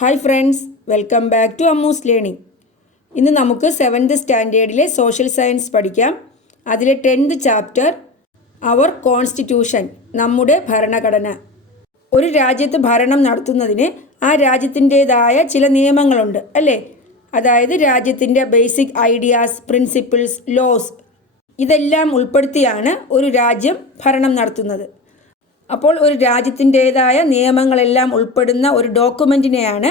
Hi friends, welcome back to Ammu's learning. ഇന്ന് നമുക്ക് 7th സ്റ്റാൻഡേർഡിലെ social science പഠിക്കാം. അതിലെ 10th ചാപ്റ്റർ അവർ കോൺസ്റ്റിറ്റ്യൂഷൻ, നമ്മുടെ ഭരണഘടന. ഒരു രാജ്യത്ത് ഭരണം നടത്തുന്നതിന് ആ രാജ്യത്തിൻ്റേതായ ചില നിയമങ്ങളുണ്ട് അല്ലേ? അതായത് രാജ്യത്തിൻ്റെ ബേസിക് ഐഡിയാസ്, പ്രിൻസിപ്പിൾസ്, ലോസ് ഇതെല്ലാം ഉൾപ്പെടുത്തിയാണ് ഒരു രാജ്യം ഭരണം നടത്തുന്നത്. അപ്പോൾ ഒരു രാജ്യത്തിൻ്റേതായ നിയമങ്ങളെല്ലാം ഉൾപ്പെടുന്ന ഒരു ഡോക്യുമെൻറ്റിനെയാണ്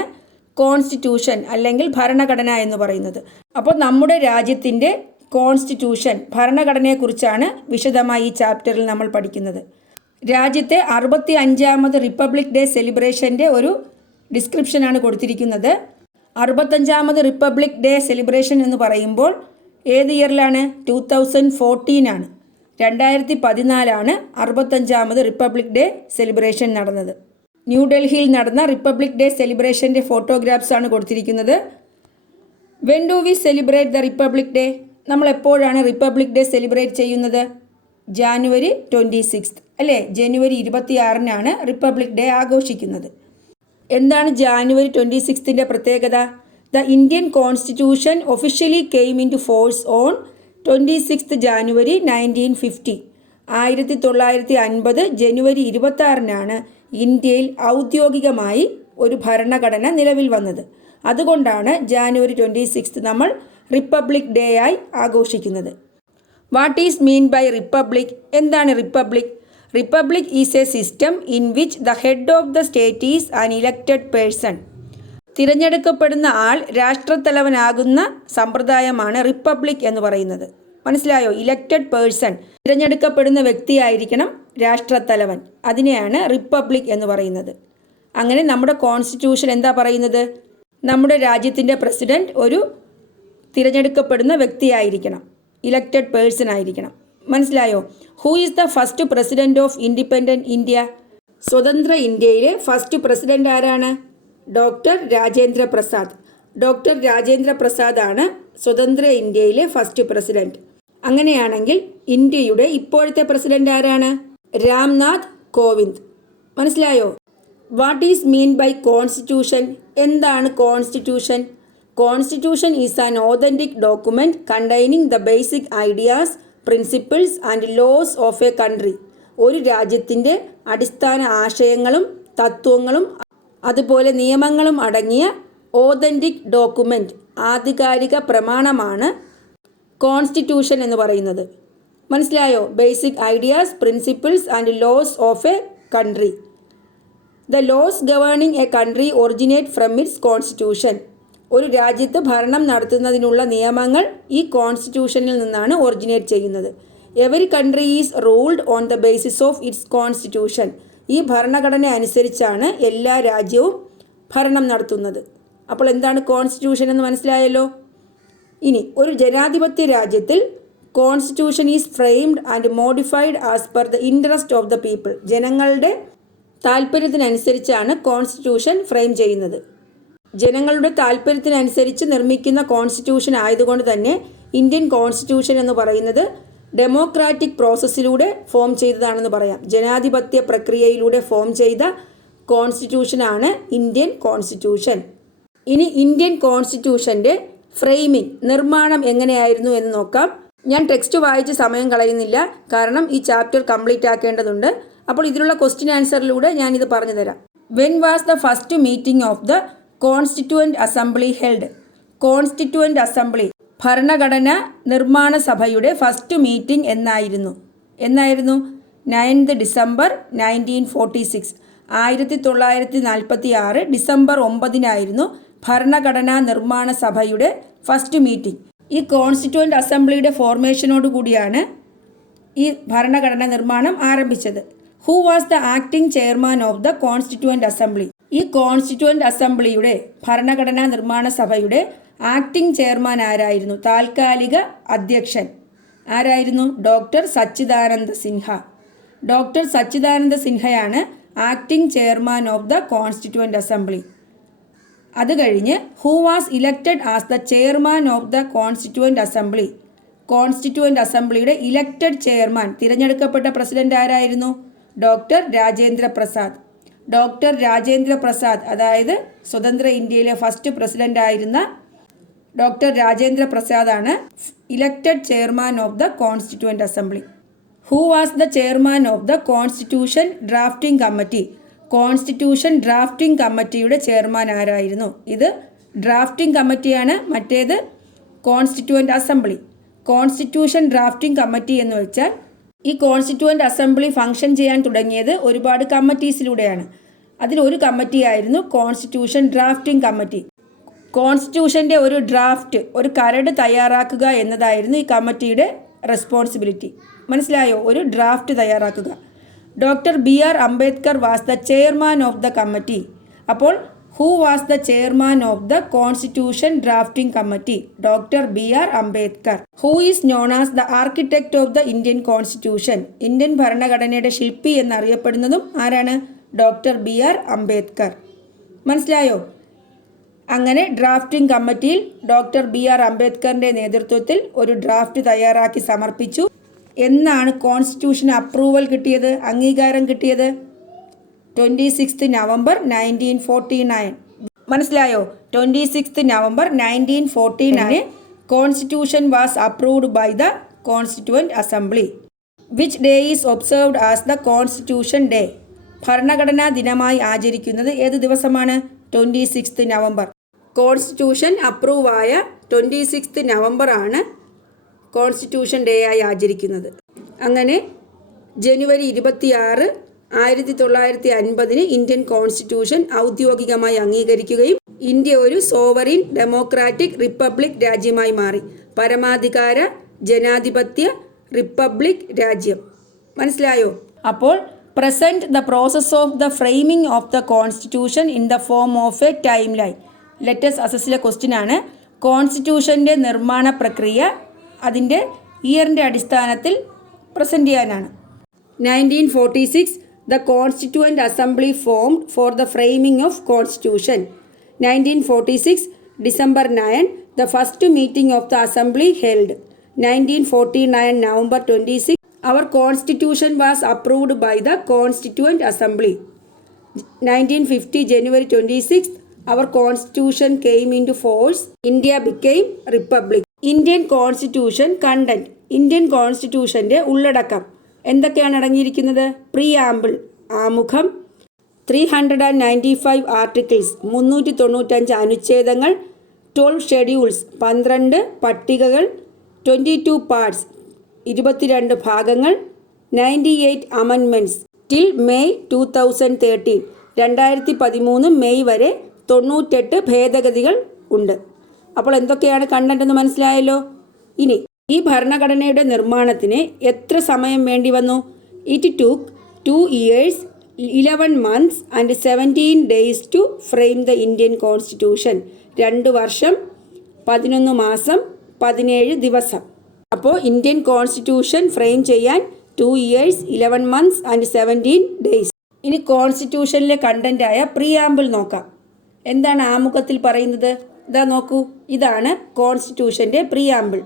കോൺസ്റ്റിറ്റ്യൂഷൻ അല്ലെങ്കിൽ ഭരണഘടന എന്ന് പറയുന്നത്. അപ്പോൾ നമ്മുടെ രാജ്യത്തിൻ്റെ കോൺസ്റ്റിറ്റ്യൂഷൻ, ഭരണഘടനയെക്കുറിച്ചാണ് വിശദമായി ഈ ചാപ്റ്ററിൽ നമ്മൾ പഠിക്കുന്നത്. രാജ്യത്തെ 65ാമത് റിപ്പബ്ലിക് ഡേ സെലിബ്രേഷൻ്റെ ഒരു ഡിസ്ക്രിപ്ഷനാണ് കൊടുത്തിരിക്കുന്നത്. 65ാമത് റിപ്പബ്ലിക് ഡേ സെലിബ്രേഷൻ എന്ന് പറയുമ്പോൾ ഏത് ഇയറിലാണ്? 2014 ആണ്. 2014 65ാമത് റിപ്പബ്ലിക് ഡേ സെലിബ്രേഷൻ നടന്നത്. ന്യൂഡൽഹിയിൽ നടന്ന റിപ്പബ്ലിക് ഡേ സെലിബ്രേഷൻ്റെ ഫോട്ടോഗ്രാഫ്സ് ആണ് കൊടുത്തിരിക്കുന്നത്. When do we celebrate the republic day? നമ്മൾ എപ്പോഴാണ് റിപ്പബ്ലിക് ഡേ സെലിബ്രേറ്റ് ചെയ്യുന്നത്? ജാനുവരി 26 അല്ലേ? ജനുവരി 26 റിപ്പബ്ലിക് ഡേ ആഘോഷിക്കുന്നത്. എന്താണ് ജാനുവരി 26 പ്രത്യേകത? The Indian constitution officially came into force on 26 January 1950. 1950 ജനുവരി 26 ഇന്ത്യയിൽ ഔദ്യോഗികമായി ഒരു ഭരണഘടന നിലവിൽ വന്നത്. അതുകൊണ്ടാണ് ജാനുവരി 26 നമ്മൾ റിപ്പബ്ലിക് ഡേ ആയി ആഘോഷിക്കുന്നത്. What is mean by republic? എന്താണ് republic? Republic is a system in which the head of the state is an elected person. തിരഞ്ഞെടുക്കപ്പെടുന്ന ആൾ രാഷ്ട്രത്തലവനാകുന്ന സമ്പ്രദായമാണ് റിപ്പബ്ലിക് എന്ന് പറയുന്നത്. മനസ്സിലായോ? ഇലക്റ്റഡ് പേഴ്സൺ, തിരഞ്ഞെടുക്കപ്പെടുന്ന വ്യക്തിയായിരിക്കണം രാഷ്ട്രത്തലവൻ. അതിനെയാണ് റിപ്പബ്ലിക് എന്ന് പറയുന്നത്. അങ്ങനെ നമ്മുടെ കോൺസ്റ്റിറ്റ്യൂഷൻ എന്താ പറയുന്നത്? നമ്മുടെ രാജ്യത്തിൻ്റെ പ്രസിഡന്റ് ഒരു തിരഞ്ഞെടുക്കപ്പെടുന്ന വ്യക്തിയായിരിക്കണം, ഇലക്റ്റഡ് പേഴ്സൺ ആയിരിക്കണം. മനസ്സിലായോ? Who is the first president of independent India? സ്വതന്ത്ര ഇന്ത്യയിലെ ഫസ്റ്റ് പ്രസിഡന്റ് ആരാണ്? ഡോക്ടർ രാജേന്ദ്ര പ്രസാദ്. ഡോക്ടർ രാജേന്ദ്ര പ്രസാദ് ആണ് സ്വതന്ത്ര ഇന്ത്യയിലെ ഫസ്റ്റ് പ്രസിഡന്റ്. അങ്ങനെയാണെങ്കിൽ ഇന്ത്യയുടെ ഇപ്പോഴത്തെ പ്രസിഡന്റ് ആരാണ്? രാംനാഥ് കോവിന്ദ്. മനസ്സിലായോ? What is mean by constitution? എന്താണ് constitution? Constitution is an authentic document containing the basic ideas, principles and laws of a country. ഒരു രാജ്യത്തിൻ്റെ അടിസ്ഥാന ആശയങ്ങളും തത്വങ്ങളും അതുപോലെ നിയമങ്ങളും അടങ്ങിയ ഓതൻറ്റിക് ഡോക്യുമെൻ്റ്, ആധികാരിക പ്രമാണമാണ് കോൺസ്റ്റിറ്റ്യൂഷൻ എന്ന് പറയുന്നത്. മനസ്സിലായോ? Basic ideas, principles and laws of a country. The laws governing a country originate from its constitution. ഒരു രാജ്യത്ത് ഭരണം നടത്തുന്നതിനുള്ള നിയമങ്ങൾ ഈ കോൺസ്റ്റിറ്റ്യൂഷനിൽ നിന്നാണ് ഒറിജിനേറ്റ് ചെയ്യുന്നത്. Every country is ruled on the basis of its constitution. ഈ ഭരണഘടന അനുസരിച്ചാണ് എല്ലാ രാജ്യവും ഭരണം നടത്തുന്നത്. അപ്പോൾ എന്താണ് കോൺസ്റ്റിറ്റ്യൂഷൻ എന്ന് മനസ്സിലായല്ലോ. ഇനി ഒരു ജനാധിപത്യ രാജ്യത്തിൽ constitution is framed and modified as per the interest of the people. ജനങ്ങളുടെ താല്പര്യത്തിനനുസരിച്ചാണ് കോൺസ്റ്റിറ്റ്യൂഷൻ ഫ്രെയിം ചെയ്യുന്നത്. ജനങ്ങളുടെ താല്പര്യത്തിനനുസരിച്ച് നിർമ്മിക്കുന്ന കോൺസ്റ്റിറ്റ്യൂഷൻ ആയതുകൊണ്ട് തന്നെ ഇന്ത്യൻ കോൺസ്റ്റിറ്റ്യൂഷൻ എന്ന് പറയുന്നത് ഡെമോക്രാറ്റിക് പ്രോസസ്സിലൂടെ ഫോം ചെയ്തതാണെന്ന് പറയാം. ജനാധിപത്യ പ്രക്രിയയിലൂടെ ഫോം ചെയ്ത കോൺസ്റ്റിറ്റ്യൂഷനാണ് ഇന്ത്യൻ കോൺസ്റ്റിറ്റ്യൂഷൻ. ഇനി ഇന്ത്യൻ കോൺസ്റ്റിറ്റ്യൂഷൻ്റെ ഫ്രെയിമിംഗ്, നിർമ്മാണം എങ്ങനെയായിരുന്നു എന്ന് നോക്കാം. ഞാൻ ടെക്സ്റ്റ് വായിച്ച് സമയം കളയുന്നില്ല, കാരണം ഈ ചാപ്റ്റർ കംപ്ലീറ്റ് ആക്കേണ്ടതുണ്ട്. അപ്പോൾ ഇതിലുള്ള ക്വസ്റ്റ്യൻ ആൻസറിലൂടെ ഞാനിത് പറഞ്ഞു തരാം. When was the first meeting of the constituent assembly held? Constituent assembly, ഭരണഘടന നിർമ്മാണ സഭയുടെ ഫസ്റ്റ് മീറ്റിംഗ് എന്നായിരുന്നു? 9th December 1946. 1946 ഡിസംബർ 9 ഭരണഘടനാ നിർമ്മാണ സഭയുടെ ഫസ്റ്റ് മീറ്റിംഗ്. ഈ കോൺസ്റ്റിറ്റ്യൂവൻ്റ് അസംബ്ലിയുടെ ഫോർമേഷനോട് കൂടിയാണ് ഈ ഭരണഘടനാ നിർമ്മാണം ആരംഭിച്ചത്. Who was the acting chairman of the constituent assembly? ഈ കോൺസ്റ്റിറ്റ്യൂവൻ്റ് അസംബ്ലിയുടെ ഭരണഘടനാ നിർമ്മാണ സഭയുടെ ആക്ടിംഗ് ചെയർമാൻ ആരായിരുന്നു? താൽക്കാലിക അധ്യക്ഷൻ ആരായിരുന്നു? ഡോക്ടർ സച്ചിദാനന്ദ സിൻഹ. ഡോക്ടർ സച്ചിദാനന്ദ സിൻഹയാണ് acting chairman of the constituent assembly. അത് കഴിഞ്ഞ് who was elected as the chairman of the constituent assembly? Constituent അസംബ്ലിയുടെ ഇലക്റ്റഡ് ചെയർമാൻ, തിരഞ്ഞെടുക്കപ്പെട്ട പ്രസിഡന്റ് ആരായിരുന്നു? ഡോക്ടർ രാജേന്ദ്ര പ്രസാദ്. ഡോക്ടർ രാജേന്ദ്ര പ്രസാദ്, അതായത് സ്വതന്ത്ര ഇന്ത്യയിലെ ഫസ്റ്റ് പ്രസിഡന്റ് ആയിരുന്ന ഡോക്ടർ രാജേന്ദ്ര പ്രസാദാണ് elected chairman of the constituent assembly. Who was the chairman of the constitution drafting committee? Constitution drafting കമ്മിറ്റിയുടെ chairman ആരായിരുന്നു? ഇത് ഡ്രാഫ്റ്റിംഗ് കമ്മിറ്റിയാണ്, മറ്റേത് constituent assembly. Constitution drafting committee എന്ന് വെച്ചാൽ ഈ കോൺസ്റ്റിറ്റ്യൂവൻ്റ് അസംബ്ലി ഫംഗ്ഷൻ ചെയ്യാൻ തുടങ്ങിയത് ഒരുപാട് കമ്മിറ്റീസിലൂടെയാണ്. അതിലൊരു കമ്മിറ്റിയായിരുന്നു കോൺസ്റ്റിറ്റ്യൂഷൻ ഡ്രാഫ്റ്റിംഗ് കമ്മിറ്റി. കോൺസ്റ്റിറ്റ്യൂഷൻ്റെ ഒരു ഡ്രാഫ്റ്റ്, ഒരു കരട് തയ്യാറാക്കുക എന്നതായിരുന്നു ഈ കമ്മിറ്റിയുടെ റെസ്പോൺസിബിലിറ്റി. മനസ്സിലായോ? ഒരു ഡ്രാഫ്റ്റ് തയ്യാറാക്കുക. Doctor BR Ambedkar was the chairman of the committee. അപ്പോൾ who was the chairman of the constitution drafting committee? Doctor BR Ambedkar. Who is known as the architect of the Indian constitution? Indian ഭരണഘടനയുടെ ശില്പി എന്നറിയപ്പെടുന്നതും ആരാണ്? Doctor BR Ambedkar. മനസ്സിലായോ? അങ്ങനെ drafting കമ്മിറ്റിയിൽ doctor BR അംബേദ്കറിൻ്റെ നേതൃത്വത്തിൽ ഒരു ഡ്രാഫ്റ്റ് തയ്യാറാക്കി സമർപ്പിച്ചു. എന്നാണ് കോൺസ്റ്റിറ്റ്യൂഷൻ അപ്രൂവൽ കിട്ടിയത്, അംഗീകാരം കിട്ടിയത്? 26 നവംബർ 1949. മനസ്സിലായോ? 26 November 1949 constitution was approved by the constituent assembly. Which day is observed as the constitution day? ഭരണഘടനാ ദിനമായി ആചരിക്കുന്നത് ഏത് ദിവസമാണ്? 26 നവംബർ. കോൺസ്റ്റിറ്റ്യൂഷൻ അപ്രൂവ് ആയ 26 നവംബർ ആണ് കോൺസ്റ്റിറ്റ്യൂഷൻ ഡേ ആയി ആചരിക്കുന്നത്. അങ്ങനെ ജനുവരി 26, 1950 ഇന്ത്യൻ കോൺസ്റ്റിറ്റ്യൂഷൻ ഔദ്യോഗികമായി അംഗീകരിക്കുകയും ഇന്ത്യ ഒരു സോവറിൻ ഡെമോക്രാറ്റിക് റിപ്പബ്ലിക് രാജ്യമായി മാറി. പരമാധികാര ജനാധിപത്യ റിപ്പബ്ലിക് രാജ്യം. മനസ്സിലായോ? അപ്പോൾ present the process of the framing of the constitution in the form of a time line. Let's അസസിലെ ക്വസ്റ്റ്യൻ ആണ്. കോൺസ്റ്റിറ്റ്യൂഷൻ്റെ നിർമ്മാണ പ്രക്രിയ അതിൻ്റെ ഇയറിൻ്റെ അടിസ്ഥാനത്തിൽ പ്രസൻറ്റ് ചെയ്യാനാണ്. 1946 the constituent assembly formed for the framing of constitution. 1946 December 9 the first meeting of the assembly held. 1949 November 26 our constitution was approved by the constituent assembly. 1950 January 26 our constitution came into force. India became republic. Indian constitution content. Indian കോൺസ്റ്റിറ്റ്യൂഷൻ്റെ ഉള്ളടക്കം എന്തൊക്കെയാണ് അടങ്ങിയിരിക്കുന്നത്? Preamble, ആമുഖം, 395 articles, 395 അനുച്ഛേദങ്ങൾ, 12 schedules, 12 പട്ടികകൾ, 22 parts, 22 ഭാഗങ്ങൾ, 98 amendments till May 2013. 2013 May വരെ 98 ഭേദഗതികൾ ഉണ്ട്. അപ്പോൾ എന്തൊക്കെയാണ് കണ്ടന്റ് എന്ന് മനസ്സിലായല്ലോ. ഇനി ഈ ഭരണഘടനയുടെ നിർമ്മാണത്തിന് എത്ര സമയം വേണ്ടി വന്നു? It took 2 years, 11 months and 17 days to frame the Indian Constitution. 2 വർഷം 11 മാസം 17 ദിവസം. അപ്പോൾ ഇന്ത്യൻ കോൺസ്റ്റിറ്റ്യൂഷൻ ഫ്രെയിം ചെയ്യാൻ 2 years, 11 months and 17 days. ഇനി കോൺസ്റ്റിറ്റ്യൂഷനിലെ കണ്ടന്റായ പ്രിയാമ്പിൾ നോക്കാം. എന്താണ് ആമുഖത്തിൽ പറയുന്നത്? ഇതാ നോക്കൂ, ഇതാണ് കോൺസ്റ്റിറ്റ്യൂഷൻ്റെ പ്രിയാമ്പിൾ.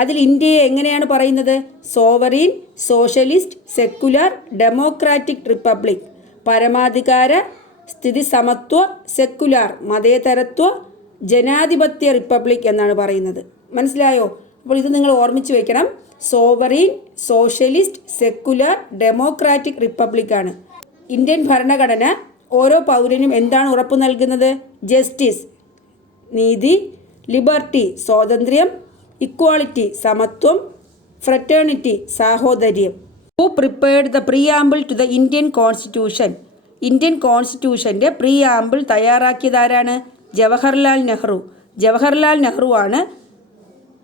അതിൽ ഇന്ത്യയെ എങ്ങനെയാണ് പറയുന്നത്? Sovereign, socialist, secular, democratic republic. പരമാധികാര, സ്ഥിതി സമത്വ, സെക്കുലാർ, മതേതരത്വ, ജനാധിപത്യ റിപ്പബ്ലിക് എന്നാണ് പറയുന്നത്. മനസ്സിലായോ? അപ്പോൾ ഇത് നിങ്ങൾ ഓർമ്മിച്ച് വയ്ക്കണം. സോവറീൻ, സോഷ്യലിസ്റ്റ്, സെക്കുലർ, ഡെമോക്രാറ്റിക് റിപ്പബ്ലിക്കാണ്. ഇന്ത്യൻ ഭരണഘടന ഓരോ പൗരനും എന്താണ് ഉറപ്പു നൽകുന്നത്? ജസ്റ്റിസ്, നീതി, ലിബർട്ടി, സ്വാതന്ത്ര്യം, ഇക്വാളിറ്റി, സമത്വം, ഫ്രറ്റേണിറ്റി, സാഹോദര്യം. Who prepared the preamble to the Indian constitution? Indian കോൺസ്റ്റിറ്റ്യൂഷൻ്റെ പ്രിയാമ്പിൾ തയ്യാറാക്കിയതാരാണ്? ജവഹർലാൽ നെഹ്റു. ജവഹർലാൽ നെഹ്റു ആണ്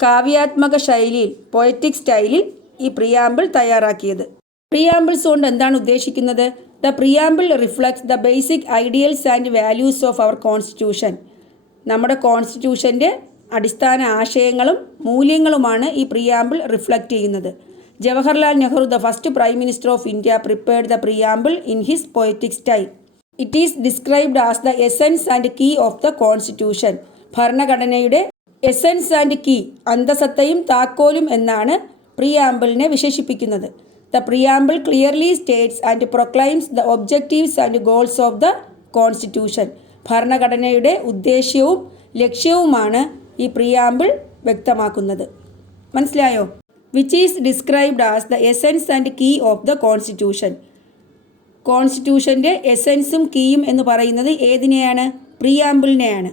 കാവ്യാത്മക ശൈലിയിൽ, പോയറ്റിക് സ്റ്റൈലിൽ ഈ പ്രിയാമ്പിൾ തയ്യാറാക്കിയത്. പ്രിയാമ്പിൾസ് കൊണ്ട് എന്താണ് ഉദ്ദേശിക്കുന്നത്? The preamble reflects the basic ideals and values of our constitution. നമ്മുടെ കോൺസ്റ്റിറ്റ്യൂഷൻ്റെ അടിസ്ഥാന ആശയങ്ങളും മൂല്യങ്ങളുമാണ് ഈ പ്രിയാമ്പിൾ റിഫ്ലക്റ്റ് ചെയ്യുന്നത്. Jawaharlal Nehru, the first prime minister of India, prepared the preamble in his poetic style. It is described as the essence and key of the constitution. ഭരണഘടനയുടെ essence and key, അന്തസത്തയും താക്കോലും എന്നാണ് പ്രിയാമ്പിളിനെ വിശേഷിപ്പിക്കുന്നത്. The preamble clearly states and proclaims the objectives and goals of the Constitution. ഭരണഘടനയുടെ ഉദ്ദേശ്യവും ലക്ഷ്യവുമാണ് ഈ preamble വ്യക്തമാക്കുന്നത്. മനസ്സിലായോ? Which is described as the essence and key of the constitution. കോൺസ്റ്റിറ്റ്യൂഷൻ്റെ എസെൻസും കീയും എന്ന് പറയുന്നത് ഏതിനെയാണ്? പ്രിയാമ്പിളിനെയാണ്.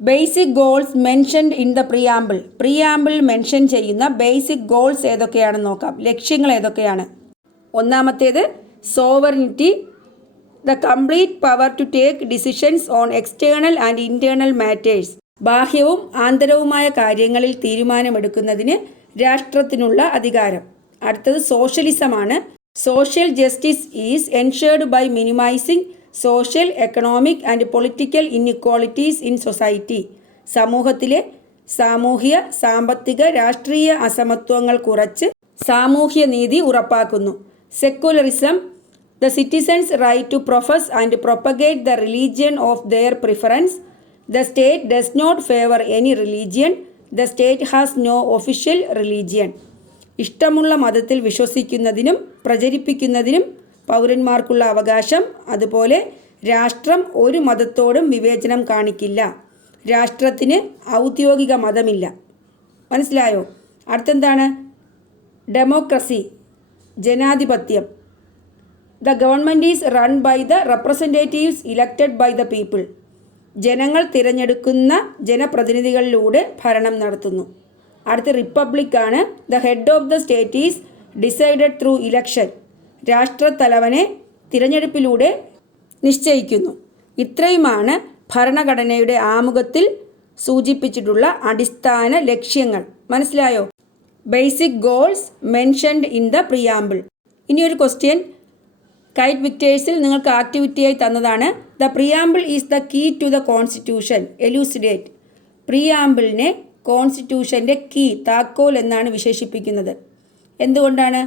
Basic goals mentioned in the preamble. Preamble mention ചെയ്യുന്ന ബേസിക് ഗോൾസ് ഏതൊക്കെയാണെന്ന് നോക്കാം. ലക്ഷ്യങ്ങൾ ഏതൊക്കെയാണ്? ഒന്നാമത്തേത് sovereignty, the complete power to take decisions on external and internal matters. ബാഹ്യവും ആന്തരവുമായ കാര്യങ്ങളിൽ തീരുമാനമെടുക്കുന്നതിന് രാഷ്ട്രത്തിനുള്ള അധികാരം. അടുത്തത് സോഷ്യലിസമാണ്. Social justice is ensured by minimising social, economic and political inequalities in society. സമൂഹത്തിലെ സാമൂഹ്യ, സാമ്പത്തിക, രാഷ്ട്രീയ അസമത്വങ്ങൾ കുറച്ച് സാമൂഹ്യ നീതി ഉറപ്പാക്കുന്നു. Secularism, the citizens right to profess and propagate the religion of their preference. The state does not favour any religion. The state has no official religion. ഇഷ്ടമുള്ള മതത്തിൽ വിശ്വസിക്കുന്നതിനും പ്രചരിപ്പിക്കുന്നതിനും പൗരന്മാർക്കുള്ള അവകാശം. അതുപോലെ രാഷ്ട്രം ഒരു മതത്തോടും വിവേചനം കാണിക്കില്ല. രാഷ്ട്രത്തിന് ഔദ്യോഗിക മതമില്ല. മനസ്സിലായോ? അടുത്തെന്താണ്? ഡെമോക്രസി, ജനാധിപത്യം. The government is run by the representatives elected by the people. ജനങ്ങൾ തിരഞ്ഞെടുക്കുന്ന ജനപ്രതിനിധികളിലൂടെ ഭരണം നടത്തുന്നു. അടുത്ത റിപ്പബ്ലിക്കാണ്. The head of the state is decided through election. രാഷ്ട്രത്തലവനെ തിരഞ്ഞെടുപ്പിലൂടെ നിശ്ചയിക്കുന്നു. ഇത്രയുമാണ് ഭരണഘടനയുടെ ആമുഖത്തിൽ സൂചിപ്പിച്ചിട്ടുള്ള അടിസ്ഥാന ലക്ഷ്യങ്ങൾ. മനസ്സിലായോ? Basic goals mentioned in the preamble. ഇനിയൊരു ക്വസ്റ്റ്യൻ കൈറ്റ് വിക്ടേഴ്സിൽ നിങ്ങൾക്ക് ആക്ടിവിറ്റിയായി തന്നതാണ്. The preamble is the key to the constitution. Elucidate. പ്രിയാമ്പിളിനെ കോൺസ്റ്റിറ്റ്യൂഷൻ്റെ കീ, താക്കോൽ എന്നാണ് വിശേഷിപ്പിക്കുന്നത്. എന്തുകൊണ്ടാണ്?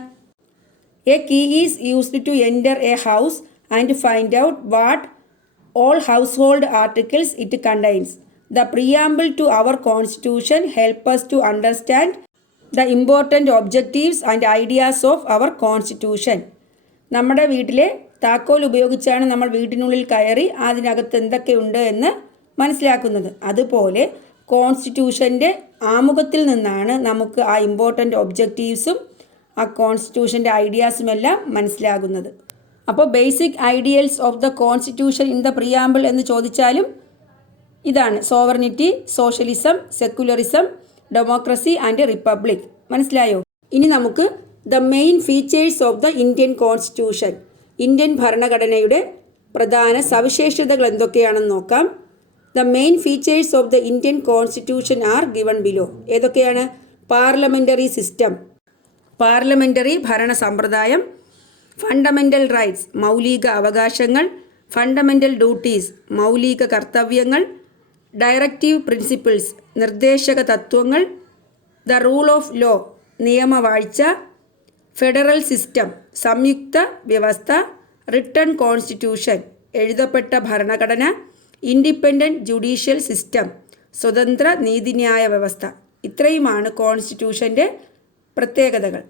A key is used to enter a house and find out what all household articles it contains. The preamble to our constitution help us to understand the important objectives and ideas of our constitution. നമ്മുടെ വീട്ടിലെ താക്കോൽ ഉപയോഗിച്ചാണ് നമ്മൾ വീട്ടിനുള്ളിൽ കയറി അതിനകത്ത് എന്തൊക്കെയുണ്ട് എന്ന് മനസ്സിലാക്കുന്നത്. അതുപോലെ കോൺസ്റ്റിറ്റ്യൂഷൻ്റെ ആമുഖത്തിൽ നിന്നാണ് നമുക്ക് ആ ഇമ്പോർട്ടൻ്റ് ഒബ്ജക്റ്റീവ്സും ആ കോൺസ്റ്റിറ്റ്യൂഷൻ്റെ ഐഡിയാസുമെല്ലാം മനസ്സിലാകുന്നത്. അപ്പോൾ basic ideals of the constitution in the preamble എന്ന് ചോദിച്ചാലും ഇതാണ്: sovereignty, socialism, secularism, democracy and republic. മനസ്സിലായോ? ഇനി നമുക്ക് the main features of the Indian constitution, Indian ഭരണഘടനയുടെ പ്രധാന സവിശേഷതകൾ എന്തൊക്കെയാണെന്ന് നോക്കാം. The main features of the Indian constitution are given below. ഏതൊക്കെയാണ്? പാർലമെൻ്ററി സിസ്റ്റം, പാർലമെൻ്ററി ഭരണ സമ്പ്രദായം. ഫണ്ടമെൻ്റൽ റൈറ്റ്സ്, മൗലിക അവകാശങ്ങൾ. ഫണ്ടമെൻ്റൽ ഡ്യൂട്ടീസ്, മൗലിക കർത്തവ്യങ്ങൾ. ഡയറക്റ്റീവ് പ്രിൻസിപ്പിൾസ്, നിർദ്ദേശക തത്വങ്ങൾ. ദ റൂൾ ഓഫ് ലോ, നിയമവാഴ്ച. ഫെഡറൽ സിസ്റ്റം, സംയുക്ത വ്യവസ്ഥ. റിട്ടൺ കോൺസ്റ്റിറ്റ്യൂഷൻ, എഴുതപ്പെട്ട ഭരണഘടന. ഇൻഡിപെൻഡൻറ്റ് ജുഡീഷ്യൽ സിസ്റ്റം, സ്വതന്ത്ര നീതിന്യായ വ്യവസ്ഥ. ഇത്രയുമാണ് കോൺസ്റ്റിറ്റ്യൂഷൻ്റെ പ്രത്യേകതകൾ.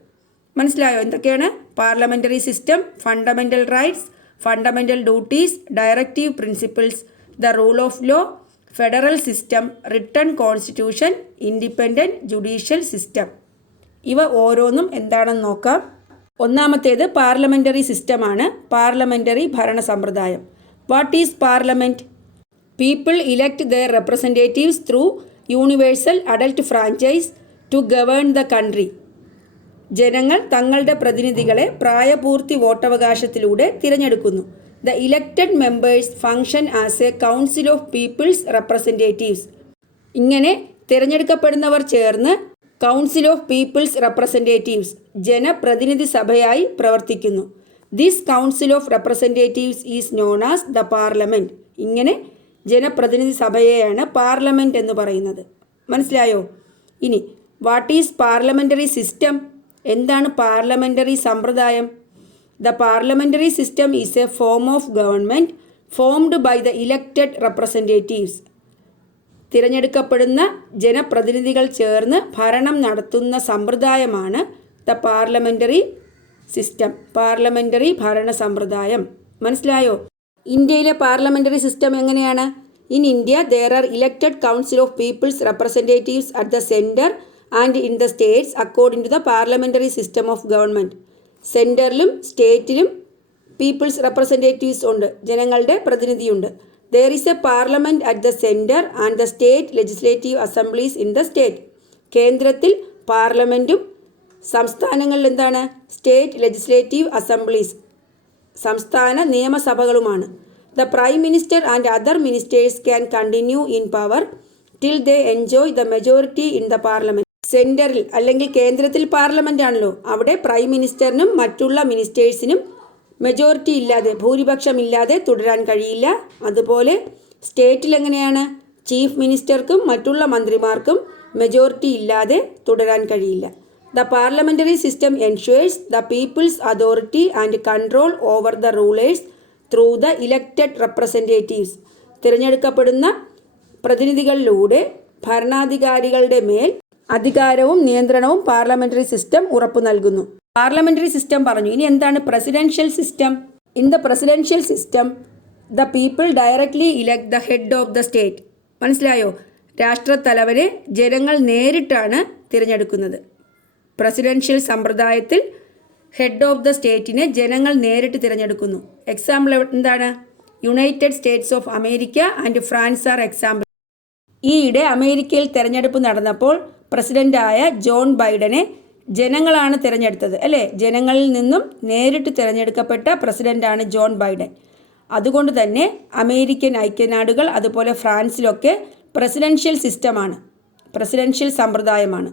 മനസ്സിലായോ? എന്തൊക്കെയാണ്? Parliamentary system, fundamental rights, fundamental duties, directive principles, the rule of law, federal system, written constitution, independent judicial system. ഇവ ഓരോന്നും എന്താണെന്ന് നോക്കാം. ഒന്നാമത്തേത് പാർലമെൻ്ററി സിസ്റ്റമാണ്. പാർലമെൻ്ററി ഭരണ സമ്പ്രദായം. What is parliament? People elect their representatives through universal adult franchise to govern the country. ജനങ്ങൾ തങ്ങളുടെ പ്രതിനിധികളെ പ്രായപൂർത്തി വോട്ടവകാശത്തിലൂടെ തിരഞ്ഞെടുക്കുന്നു. The elected members function as a council of people's representatives. ഇങ്ങനെ തിരഞ്ഞെടുക്കപ്പെടുന്നവർ ചേർന്ന് കൗൺസിൽ ഓഫ് പീപ്പിൾസ് റെപ്രസെൻറ്റേറ്റീവ്സ്, ജനപ്രതിനിധി സഭയായി പ്രവർത്തിക്കുന്നു. This council of representatives is known as the parliament. ഇങ്ങനെ ജനപ്രതിനിധി സഭയെയാണ് പാർലമെൻറ്റ് എന്ന് പറയുന്നത്. മനസ്സിലായോ? ഇനി വാട്ട് ഈസ് പാർലമെൻ്ററി സിസ്റ്റം? എന്താണ് പാർലമെൻ്ററി സമ്പ്രദായം? The parliamentary system is a form of government formed by the elected representatives. തിരഞ്ഞെടുക്കപ്പെടുന്ന ജനപ്രതിനിധികൾ ചേർന്ന് ഭരണം നടത്തുന്ന സമ്പ്രദായമാണ് ദ പാർലമെൻ്ററി സിസ്റ്റം, പാർലമെൻ്ററി ഭരണ സമ്പ്രദായം. മനസ്സിലായോ? ഇന്ത്യയിലെ പാർലമെൻ്ററി സിസ്റ്റം എങ്ങനെയാണ്? In India there are elected council of people's representatives at the center and in the states according to the parliamentary system of government. സെൻറ്ററിലും സ്റ്റേറ്റിലും പീപ്പിൾസ് റെപ്രസെൻറ്റേറ്റീവ്സ് ഉണ്ട്, ജനങ്ങളുടെ പ്രതിനിധിയുണ്ട്. there is a parliament at the center and the state legislative assemblies in the state. കേന്ദ്രത്തിൽ പാർലമെൻറ്റും സംസ്ഥാനങ്ങളിൽ എന്താണ്? State legislative assemblies, സംസ്ഥാന നിയമസഭകളുമാണ്. The prime minister and other ministers can continue in power till they enjoy the majority in the parliament. സെൻറ്ററിൽ അല്ലെങ്കിൽ കേന്ദ്രത്തിൽ parliament ആണല്ലോ, അവിടെ പ്രൈം മിനിസ്റ്ററിനും മറ്റുള്ള മിനിസ്റ്റേഴ്സിനും മെജോറിറ്റി ഇല്ലാതെ, ഭൂരിപക്ഷമില്ലാതെ തുടരാൻ കഴിയില്ല. അതുപോലെ സ്റ്റേറ്റിൽ എങ്ങനെയാണ്? ചീഫ് മിനിസ്റ്റർക്കും മറ്റുള്ള മന്ത്രിമാർക്കും മെജോറിറ്റി ഇല്ലാതെ തുടരാൻ കഴിയില്ല. The parliamentary system ensures the people's authority and control over the rulers through the elected representatives. തിരഞ്ഞെടുക്കപ്പെടുന്ന പ്രതിനിധികളിലൂടെ ഭരണാധികാരികളുടെ മേൽ അധികാരവും നിയന്ത്രണവും പാർലമെൻ്ററി സിസ്റ്റം ഉറപ്പു നൽകുന്നു. പാർലമെൻ്ററി സിസ്റ്റം പറഞ്ഞു. ഇനി എന്താണ് presidential system? In the presidential system the people directly elect the head of the state. മനസ്സിലായോ? രാഷ്ട്രത്തലവനെ ജനങ്ങൾ നേരിട്ടാണ് തിരഞ്ഞെടുക്കുന്നത്. പ്രസിഡൻഷ്യൽ സമ്പ്രദായത്തിൽ ഹെഡ് ഓഫ് ദ സ്റ്റേറ്റിനെ ജനങ്ങൾ നേരിട്ട് തിരഞ്ഞെടുക്കുന്നു. എക്സാമ്പിൾ എന്താണ്? United States of America and France are example. ഈയിടെ അമേരിക്കയിൽ തിരഞ്ഞെടുപ്പ് നടന്നപ്പോൾ പ്രസിഡൻ്റായ ജോൺ ബൈഡനെ ജനങ്ങളാണ് തിരഞ്ഞെടുത്തത്, അല്ലേ? ജനങ്ങളിൽ നിന്നും നേരിട്ട് തിരഞ്ഞെടുക്കപ്പെട്ട പ്രസിഡൻ്റാണ് ജോൺ ബൈഡൻ. അതുകൊണ്ട് തന്നെ അമേരിക്കൻ ഐക്യനാടുകൾ അതുപോലെ ഫ്രാൻസിലൊക്കെ പ്രസിഡൻഷ്യൽ സിസ്റ്റമാണ്, പ്രസിഡൻഷ്യൽ സമ്പ്രദായമാണ്.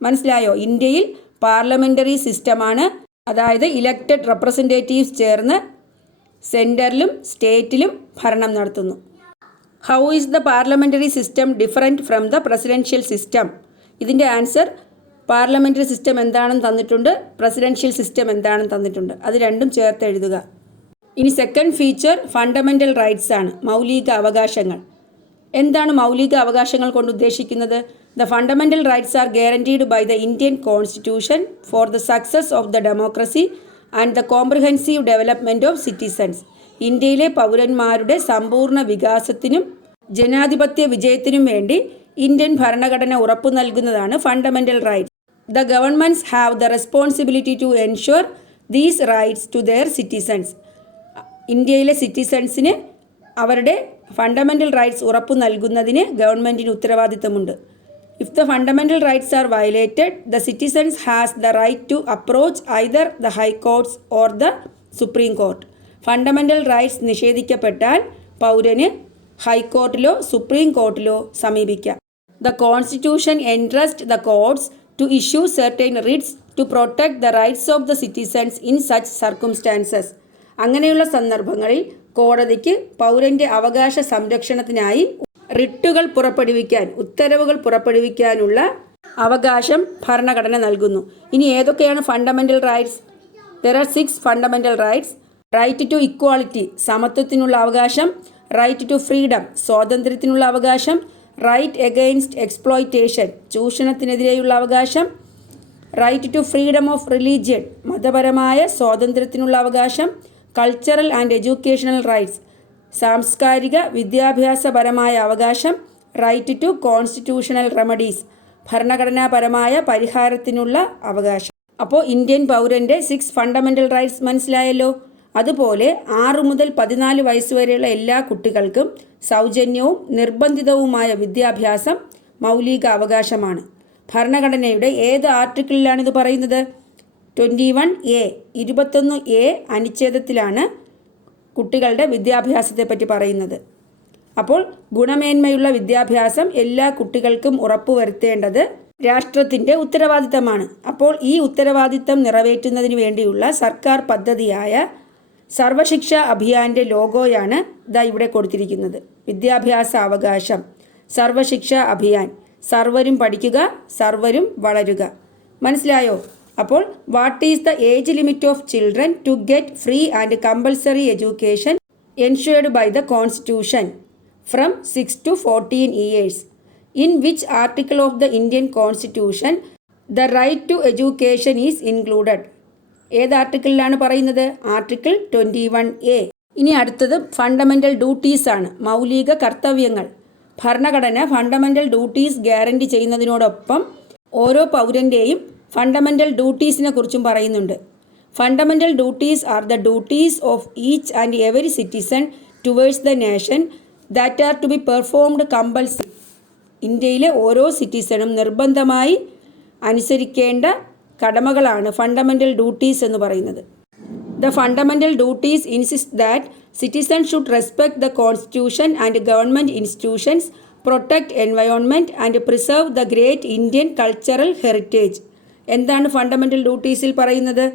മനസ്സിലായോ? ഇന്ത്യയിൽ പാർലമെൻ്ററി സിസ്റ്റമാണ്, അതായത് ഇലക്റ്റഡ് റെപ്രസെൻറ്റേറ്റീവ്സ് ചേർന്ന് സെൻറ്ററിലും സ്റ്റേറ്റിലും ഭരണം നടത്തുന്നു. How is the parliamentary system different from the presidential system? ഇതിൻ്റെ ആൻസർ പാർലമെൻ്ററി സിസ്റ്റം എന്താണെന്ന് തന്നിട്ടുണ്ട്, പ്രസിഡൻഷ്യൽ സിസ്റ്റം എന്താണെന്ന് തന്നിട്ടുണ്ട്. അത് രണ്ടും ചേർത്ത് എഴുതുക. ഇനി സെക്കൻഡ് ഫീച്ചർ ഫണ്ടമെൻ്റൽ റൈറ്റ്സ് ആണ്, മൗലിക അവകാശങ്ങൾ. എന്താണ് മൗലിക അവകാശങ്ങൾ കൊണ്ട് ഉദ്ദേശിക്കുന്നത്? The fundamental rights are guaranteed by the Indian constitution for the success of the democracy and the comprehensive development of citizens. ഇന്ത്യയിലെ പൗരന്മാരുടെ സമ്പൂർണ്ണ വികാസത്തിനും ജനാധിപത്യ വിജയത്തിനും വേണ്ടി ഇന്ത്യൻ ഭരണഘടന ഉറപ്പു നൽകുന്നതാണ് fundamental rights. The governments have the responsibility to ensure these rights to their citizens. ഇന്ത്യയിലെ സിറ്റിസൺസിന് അവരുടെ ഫണ്ടമെൻ്റൽ റൈറ്റ്സ് ഉറപ്പു നൽകുന്നതിന് ഗവൺമെൻറ്റിന് ഉത്തരവാദിത്തമുണ്ട്. If the fundamental rights are violated the citizens has the right to approach either the high courts or the supreme court. Fundamental rights നിഷേധിക്കപ്പെട്ടാൽ പൗരന് ഹൈക്കോർട്ടിലോ സുപ്രീം കോർട്ടിലോ സമീപിക്കാം. The constitution entrust the courts to issue certain writs to protect the rights of the citizens in such circumstances. അങ്ങനെയുള്ള സന്ദർഭങ്ങളിൽ കോടതിക്ക് പൗരൻ്റെ അവകാശ സംരക്ഷണത്തിനായി റിട്ടുകൾ പുറപ്പെടുവിക്കാൻ, ഉത്തരവുകൾ പുറപ്പെടുവിക്കാനുള്ള അവകാശം ഭരണഘടന നൽകുന്നു. ഇനി ഏതൊക്കെയാണ് fundamental rights? There are 6 fundamental rights. Right to equality, സമത്വത്തിനുള്ള അവകാശം. റൈറ്റ് ടു ഫ്രീഡം, സ്വാതന്ത്ര്യത്തിനുള്ള അവകാശം. റൈറ്റ് എഗെയിൻസ്റ്റ് എക്സ്പ്ലോയിറ്റേഷൻ, ചൂഷണത്തിനെതിരെയുള്ള അവകാശം. Right to freedom of religion, മതപരമായ സ്വാതന്ത്ര്യത്തിനുള്ള അവകാശം. കൾച്ചറൽ ആൻഡ് എഡ്യൂക്കേഷണൽ റൈറ്റ്സ്, സാംസ്കാരിക വിദ്യാഭ്യാസപരമായ അവകാശം. റൈറ്റ് ടു കോൺസ്റ്റിറ്റ്യൂഷണൽ റെമഡീസ്, ഭരണഘടനാപരമായ പരിഹാരത്തിനുള്ള അവകാശം. അപ്പോൾ ഇന്ത്യൻ പൗരൻ്റെ 6 ഫണ്ടമെൻ്റൽ റൈറ്റ്സ് മനസ്സിലായല്ലോ. അതുപോലെ 6 മുതൽ 14 വയസ്സ് വരെയുള്ള എല്ലാ കുട്ടികൾക്കും സൗജന്യവും നിർബന്ധിതവുമായ വിദ്യാഭ്യാസം മൗലിക അവകാശമാണ്. ഭരണഘടനയുടെ ഏത് ആർട്ടിക്കിളിലാണിത് പറയുന്നത്? 21A 21A അനുച്ഛേദത്തിലാണ് കുട്ടികളുടെ വിദ്യാഭ്യാസത്തെപ്പറ്റി പറയുന്നത്. അപ്പോൾ ഗുണമേന്മയുള്ള വിദ്യാഭ്യാസം എല്ലാ കുട്ടികൾക്കും ഉറപ്പുവരുത്തേണ്ടത് രാഷ്ട്രത്തിൻ്റെ ഉത്തരവാദിത്തമാണ്. അപ്പോൾ ഈ ഉത്തരവാദിത്തം നിറവേറ്റുന്നതിന് വേണ്ടിയുള്ള സർക്കാർ പദ്ധതിയായ സർവശിക്ഷ അഭിയാൻ്റെ ലോഗോയാണ് ഇവിടെ കൊടുത്തിരിക്കുന്നത്. വിദ്യാഭ്യാസ അവകാശം, സർവശിക്ഷ അഭിയാൻ, സർവരും പഠിക്കുക, സർവരും വളരുക. മനസ്സിലായോ? അപ്പോൾ what is the age limit of children to get free and compulsory education ensured by the constitution from 6 to 14 years? In which article of the Indian Constitution the right to education is included? ഏത് ആർട്ടിക്കിളിലാണ് പറയുന്നത്? Article 21A. ഇനി അടുത്തത് fundamental duties ആണ്, മൗലിക കർത്തവ്യങ്ങൾ. ഭരണഘടന fundamental duties guarantee ചെയ്യുന്നതിനോടൊപ്പം ഓരോ പൗരൻ്റെയും fundamental ഡ്യൂട്ടീസിനെ കുറിച്ചും പറയുന്നുണ്ട്. Fundamental duties are the duties of each and every citizen towards the nation that are to be performed compulsory. ഇന്ത്യയിലെ ഓരോ സിറ്റിസണും നിർബന്ധമായി അനുസരിക്കേണ്ട കടമകളാണ് ഫണ്ടമെൻ്റൽ ഡ്യൂട്ടീസ് എന്ന് പറയുന്നത്. The fundamental duties insist that citizen should respect the constitution and government institutions, protect environment and preserve the great Indian cultural heritage. എന്താണ് fundamental ഡ്യൂട്ടീസിൽ പറയുന്നത്?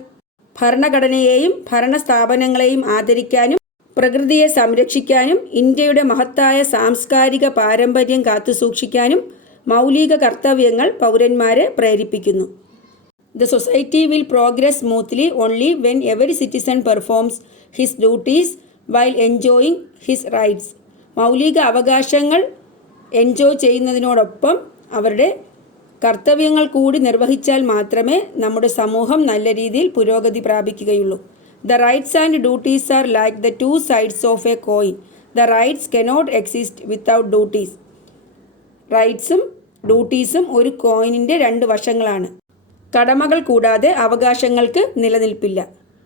ഭരണഘടനയെയും ഭരണസ്ഥാപനങ്ങളെയും ആദരിക്കാനും പ്രകൃതിയെ സംരക്ഷിക്കാനും ഇന്ത്യയുടെ മഹത്തായ സാംസ്കാരിക പാരമ്പര്യം കാത്തുസൂക്ഷിക്കാനും മൗലിക കർത്തവ്യങ്ങൾ പൗരന്മാരെ പ്രേരിപ്പിക്കുന്നു. The society will progress smoothly only when every citizen performs his duties while enjoying his rights. മൗലിക അവകാശങ്ങൾ എൻജോയ് ചെയ്യുന്നതിനോടൊപ്പം അവരുടെ കർത്തവ്യങ്ങൾ കൂടി നിർവഹിച്ചാൽ മാത്രമേ നമ്മുടെ സമൂഹം നല്ല രീതിയിൽ പുരോഗതി പ്രാപിക്കുകയുള്ളൂ. The rights and duties are like the two sides of a coin. The rights cannot exist without duties. റൈറ്റ്സും ഡ്യൂട്ടീസും ഒരു കോയിനിൻ്റെ രണ്ട് വശങ്ങളാണ്. കടമകൾ കൂടാതെ അവകാശങ്ങൾക്ക് നിലനിൽപ്പില്ല.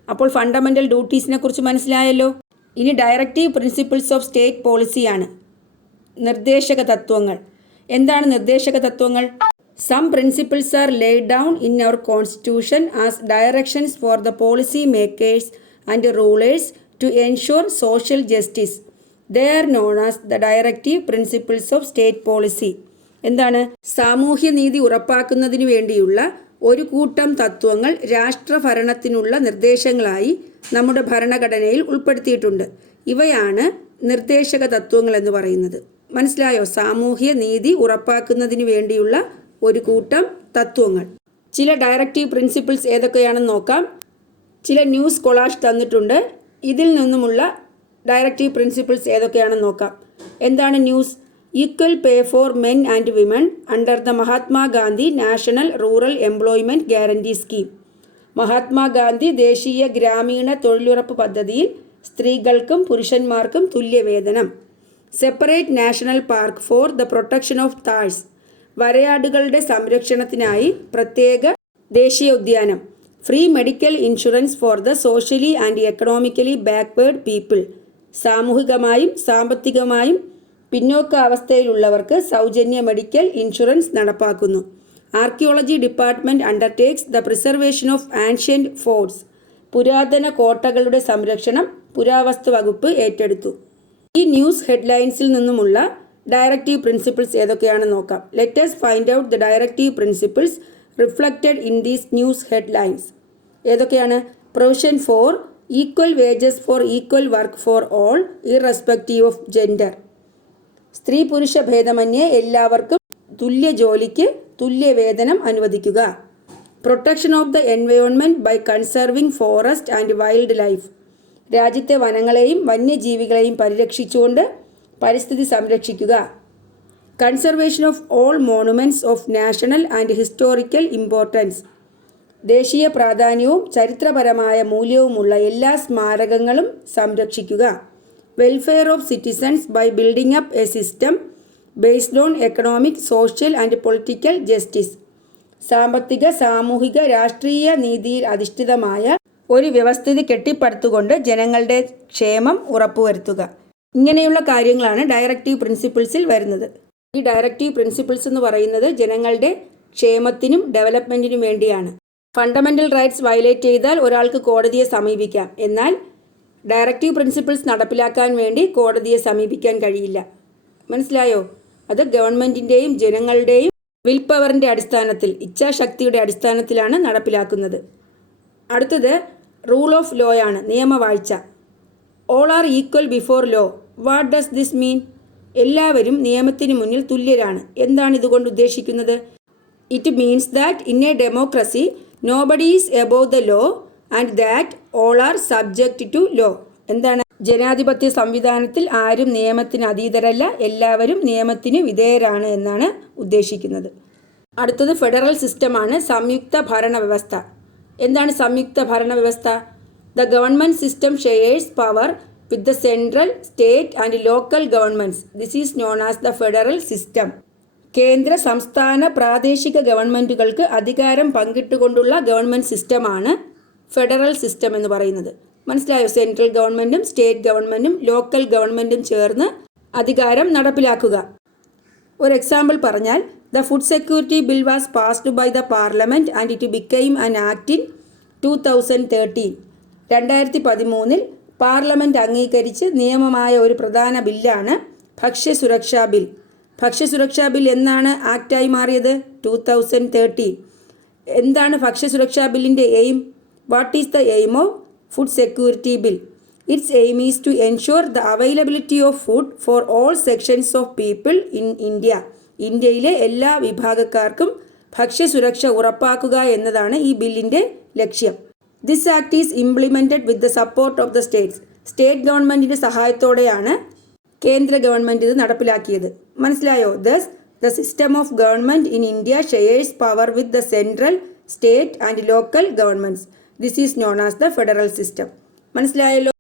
അപ്പോൾ ഫണ്ടമെൻ്റൽ ഡ്യൂട്ടീസിനെ കുറിച്ച് മനസ്സിലായല്ലോ. ഇനി ഡയറക്റ്റീവ് പ്രിൻസിപ്പിൾസ് ഓഫ് സ്റ്റേറ്റ് പോളിസിയാണ്, നിർദ്ദേശക തത്വങ്ങൾ. എന്താണ് നിർദ്ദേശക തത്വങ്ങൾ? Some principles are laid down in our constitution as directions for the policy makers and rulers to ensure social justice. They are known as the directive principles of state policy. എന്താണ്? സാമൂഹ്യനീതി ഉറപ്പാക്കുന്നതിനു വേണ്ടിയുള്ള ഒരു കൂട്ടം തത്വങ്ങൾ രാഷ്ട്രഭരണത്തിനുള്ള നിർദ്ദേശങ്ങളായി നമ്മുടെ ഭരണഘടനയിൽ ഉൾപ്പെടുത്തിയിട്ടുണ്ട്. ഇവയാണ് നിർദ്ദേശക തത്വങ്ങൾ എന്ന് പറയുന്നത്. മനസ്സിലായോ? സാമൂഹ്യ നീതി ഉറപ്പാക്കുന്നതിന് വേണ്ടിയുള്ള ഒരു കൂട്ടം തത്വങ്ങൾ. ചില ഡയറക്റ്റീവ് പ്രിൻസിപ്പിൾസ് ഏതൊക്കെയാണെന്ന് നോക്കാം. ചില ന്യൂസ് കൊളാഷ് തന്നിട്ടുണ്ട്. ഇതിൽ നിന്നുമുള്ള ഡയറക്റ്റീവ് പ്രിൻസിപ്പിൾസ് ഏതൊക്കെയാണെന്ന് നോക്കാം. എന്താണ് news? Equal pay for men and women under the Mahatma Gandhi national rural employment guarantee scheme. Mahatma Gandhi ദേശീയ ഗ്രാമീണ തൊഴിലുറപ്പ് പദ്ധതിയിൽ സ്ത്രീകൾക്കും പുരുഷന്മാർക്കും തുല്യവേതനം. Separate national park for the protection of താഴ്സ്. വരയാടുകളുടെ സംരക്ഷണത്തിനായി പ്രത്യേക ദേശീയ ഉദ്യാനം. Free medical insurance for the socially and economically backward people. സാമൂഹികമായും സാമ്പത്തികമായും പിന്നോക്കാവസ്ഥയിലുള്ളവർക്ക് സൗജന്യ medical insurance നടപ്പാക്കുന്നു. Archaeology department undertakes the preservation of ancient forts. പുരാതന കോട്ടകളുടെ സംരക്ഷണം പുരാവസ്തു വകുപ്പ് ഏറ്റെടുത്തു. ഈ ന്യൂസ് ഹെഡ്ലൈൻസിൽ നിന്നുമുള്ള ഡയറക്റ്റീവ് പ്രിൻസിപ്പിൾസ് ഏതൊക്കെയാണെന്ന് നോക്കാം. Let us find out the directive principles reflected in these news headlines. ഏതൊക്കെയാണ്? Provision for equal wages for equal work for all irrespective of gender. സ്ത്രീ പുരുഷ ഭേദമന്യേ എല്ലാവർക്കും തുല്യ ജോലിക്ക് തുല്യവേതനം അനുവദിക്കുക. Protection of the environment by conserving forest and wild life. രാജ്യത്തെ വനങ്ങളെയും വന്യജീവികളെയും പരിരക്ഷിച്ചുകൊണ്ട് പരിസ്ഥിതി സംരക്ഷിക്കുക. Conservation of all monuments of national and historical importance. ദേശീയ പ്രാധാന്യവും ചരിത്രപരമായ മൂല്യവുമുള്ള എല്ലാ സ്മാരകങ്ങളും സംരക്ഷിക്കുക. Welfare of citizens by building up a system based on economic, social and political justice. സാമ്പത്തിക, സാമൂഹിക, രാഷ്ട്രീയ നീതിയിൽ അധിഷ്ഠിതമായ ഒരു വ്യവസ്ഥിതി കെട്ടിപ്പടുത്തുകൊണ്ട് ജനങ്ങളുടെ ക്ഷേമം ഉറപ്പുവരുത്തുക. ഇങ്ങനെയുള്ള കാര്യങ്ങളാണ് ഡയറക്റ്റീവ് പ്രിൻസിപ്പിൾസിൽ വരുന്നത്. ഈ ഡയറക്റ്റീവ് പ്രിൻസിപ്പിൾസ് എന്ന് പറയുന്നത് ജനങ്ങളുടെ ക്ഷേമത്തിനും ഡെവലപ്മെൻറ്റിനും വേണ്ടിയാണ്. ഫണ്ടമെൻ്റൽ റൈറ്റ്സ് വയലേറ്റ് ചെയ്താൽ ഒരാൾക്ക് കോടതിയെ സമീപിക്കാം. എന്നാൽ ഡയറക്റ്റീവ് പ്രിൻസിപ്പിൾസ് നടപ്പിലാക്കാൻ വേണ്ടി കോടതിയെ സമീപിക്കാൻ കഴിയില്ല. മനസ്സിലായോ? അത് ഗവൺമെൻറ്റിൻ്റെയും ജനങ്ങളുടെയും വിൽ പവറിൻ്റെ അടിസ്ഥാനത്തിൽ, ഇച്ഛാശക്തിയുടെ അടിസ്ഥാനത്തിലാണ് നടപ്പിലാക്കുന്നത്. അടുത്തത് റൂൾ ഓഫ് ലോ ആണ്, നിയമവാഴ്ച. All are equal before law. What does this mean? എല്ലാവരും നിയമത്തിന് മുന്നിൽ തുല്യരാണ്. എന്താണ് ഇതുകൊണ്ട് ഉദ്ദേശിക്കുന്നത്? It means that in a democracy nobody is above the law and that all are subject to law. എന്താണ്? ജനാധിപത്യ സംവിധാനത്തിൽ ആരും നിയമത്തിന് അതീതരല്ല, എല്ലാവരും നിയമത്തിന് വിധേയരാണ് എന്നാണ് ഉദ്ദേശിക്കുന്നത്. അടുത്തത് ഫെഡറൽ സിസ്റ്റമാണ്, സംയുക്ത ഭരണ വ്യവസ്ഥ. എന്താണ് സംയുക്ത ഭരണവ്യവസ്ഥ? The government system shares power with the central, state and local governments. This is known as the federal system. കേന്ദ്ര, സംസ്ഥാന, പ്രാദേശിക ഗവൺമെൻറ്റുകൾക്ക് അധികാരം പങ്കിട്ടുകൊണ്ടുള്ള ഗവൺമെൻറ് സിസ്റ്റമാണ് ഫെഡറൽ സിസ്റ്റം എന്ന് പറയുന്നത്. മനസ്സിലായോ? സെൻട്രൽ ഗവൺമെൻറ്റും സ്റ്റേറ്റ് ഗവൺമെൻറ്റും ലോക്കൽ ഗവൺമെൻറ്റും ചേർന്ന് അധികാരം നടപ്പിലാക്കുക. ഒരു എക്സാമ്പിൾ പറഞ്ഞാൽ, the food security bill was passed by the parliament and it became an act in 2013. 2013 parliament അംഗീകരിച്ച് നിയമമായ ഒരു പ്രധാന ബില്ലാണ് ഭക്ഷ്യസുരക്ഷാ ബിൽ. ഭക്ഷ്യസുരക്ഷാ ബിൽ എന്നാണ് ആക്റ്റായി മാറിയത്? 2013. എന്താണ് ഭക്ഷ്യസുരക്ഷാ ബില്ലിൻ്റെ aim? What is the aim of food security bill? Its aim is to ensure the availability of food for all sections of people in India. ഇന്ത്യയിലെ എല്ലാ വിഭാഗക്കാർക്കും ഭക്ഷ്യസുരക്ഷ ഉറപ്പാക്കുക എന്നതാണ് ഈ ബില്ലിൻ്റെ ലക്ഷ്യം. This act is implemented with the support of the states. State ഗവൺമെൻറ്റിൻ്റെ സഹായത്തോടെയാണ് കേന്ദ്ര ഗവൺമെൻറ് ഇത് നടപ്പിലാക്കിയത്. മനസ്സിലായോ? Thus the system of government in India shares power with the central, state and local governments. This is known as the federal system. മനസ്സിലായല്ലോ?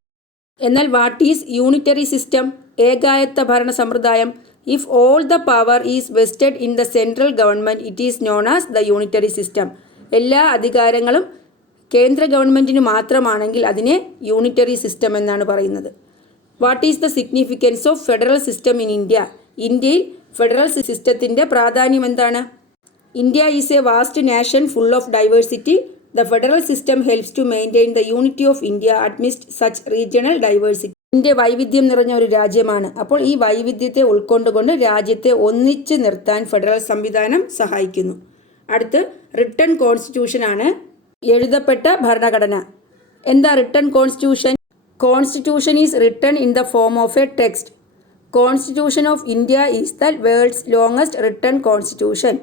എന്നാൽ what is unitary system? ഏകായത്ത ഭരണ സമ്പ്രദായം. If all the power is vested in the central government it is known as the unitary system. എല്ലാ അധികാരങ്ങളും കേന്ദ്ര ഗവൺമെൻറ്റിന് മാത്രമാണെങ്കിൽ അതിനെ യൂണിറ്ററി സിസ്റ്റം എന്നാണ് പറയുന്നത്. What is the significance of federal system in India? ഇന്ത്യയിൽ ഫെഡറൽ സിസ്റ്റത്തിൻ്റെ പ്രാധാന്യം എന്താണ്? India is a vast nation full of diversity. The federal system helps to maintain the unity of India amidst such regional diversity. India വൈവിധ്യം നിറഞ്ഞ ഒരു രാജ്യമാണ്. അപ്പോൾ ഈ വൈവിധ്യത്തെ ഉൾക്കൊണ്ടുകൊണ്ട് രാജ്യത്തെ ഒന്നിച്ച് നിർത്താൻ ഫെഡറൽ സംവിധാനം സഹായിക്കുന്നു. അടുത്ത് റിട്ടൺ കോൺസ്റ്റിറ്റ്യൂഷനാണ്, എഴുതപ്പെട്ട ഭരണഘടന. എന്താ written constitution? Constitution is written in the form of a text. Constitution of India is the world's longest written constitution.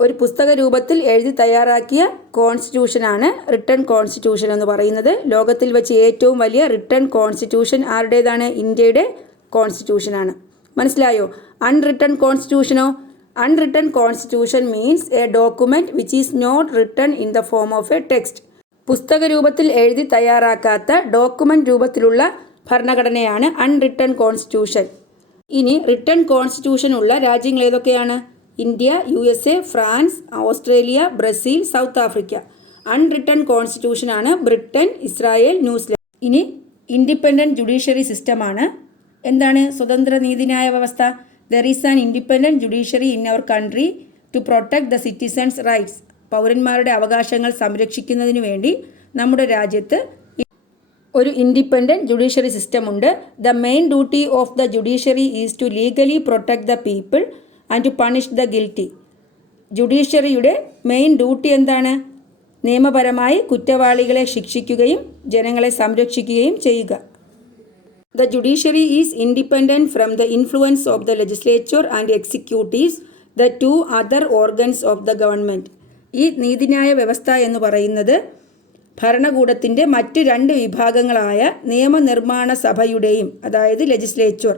ഒരു പുസ്തക രൂപത്തിൽ എഴുതി തയ്യാറാക്കിയ കോൺസ്റ്റിറ്റ്യൂഷനാണ് റിട്ടൺ കോൺസ്റ്റിറ്റ്യൂഷൻ എന്ന് പറയുന്നത്. ലോകത്തിൽ വെച്ച് ഏറ്റവും വലിയ റിട്ടൺ കോൺസ്റ്റിറ്റ്യൂഷൻ ആരുടേതാണ്? ഇന്ത്യയുടെ കോൺസ്റ്റിറ്റ്യൂഷനാണ്. മനസ്സിലായോ? അൺറിട്ടൺ കോൺസ്റ്റിറ്റ്യൂഷനോ? Unwritten constitution means a document which is not written in the form of a text. പുസ്തക രൂപത്തിൽ എഴുതി തയ്യാറാക്കാത്ത ഡോക്യുമെൻ്റ് രൂപത്തിലുള്ള ഭരണഘടനയാണ് അൺറിട്ടൺ കോൺസ്റ്റിറ്റ്യൂഷൻ. ഇനി റിട്ടൺ കോൺസ്റ്റിറ്റ്യൂഷൻ ഉള്ള രാജ്യങ്ങൾ ഏതൊക്കെയാണ്? India, USA, France, Australia, Brazil, South Africa. അൺറിട്ടൺ കോൺസ്റ്റിറ്റ്യൂഷനാണ് ബ്രിട്ടൻ, ഇസ്രായേൽ, ന്യൂസിലാൻഡ്. ഇനി ഇൻഡിപെൻഡൻറ്റ് ജുഡീഷ്യറി സിസ്റ്റമാണ്. എന്താണ് സ്വതന്ത്ര നീതിന്യായ വ്യവസ്ഥ? There is an independent judiciary in our country to protect the citizens rights. പൗരന്മാരുടെ അവകാശങ്ങൾ സംരക്ഷിക്കുന്നതിന് വേണ്ടി നമ്മുടെ രാജ്യത്ത് ഒരു ഇൻഡിപെൻഡൻറ്റ് ജുഡീഷ്യറി സിസ്റ്റം ഉണ്ട്. The main duty of the judiciary is to legally protect the people and to punish the guilty. ജുഡീഷ്യറിയുടെ main duty എന്താണ്? നിയമപരമായി കുറ്റവാളികളെ ശിക്ഷിക്കുകയും ജനങ്ങളെ സംരക്ഷിക്കുകയും ചെയ്യുക. The judiciary is independent from the influence of the legislature and executives, the two other organs of the government. ഈ നീതിന്യായ വ്യവസ്ഥ എന്ന് പറയുന്നത് ഭരണകൂടത്തിൻ്റെ മറ്റ് രണ്ട് വിഭാഗങ്ങളായ നിയമനിർമ്മാണ സഭയുടെയും, അതായത് ലെജിസ്ലേച്ചർ,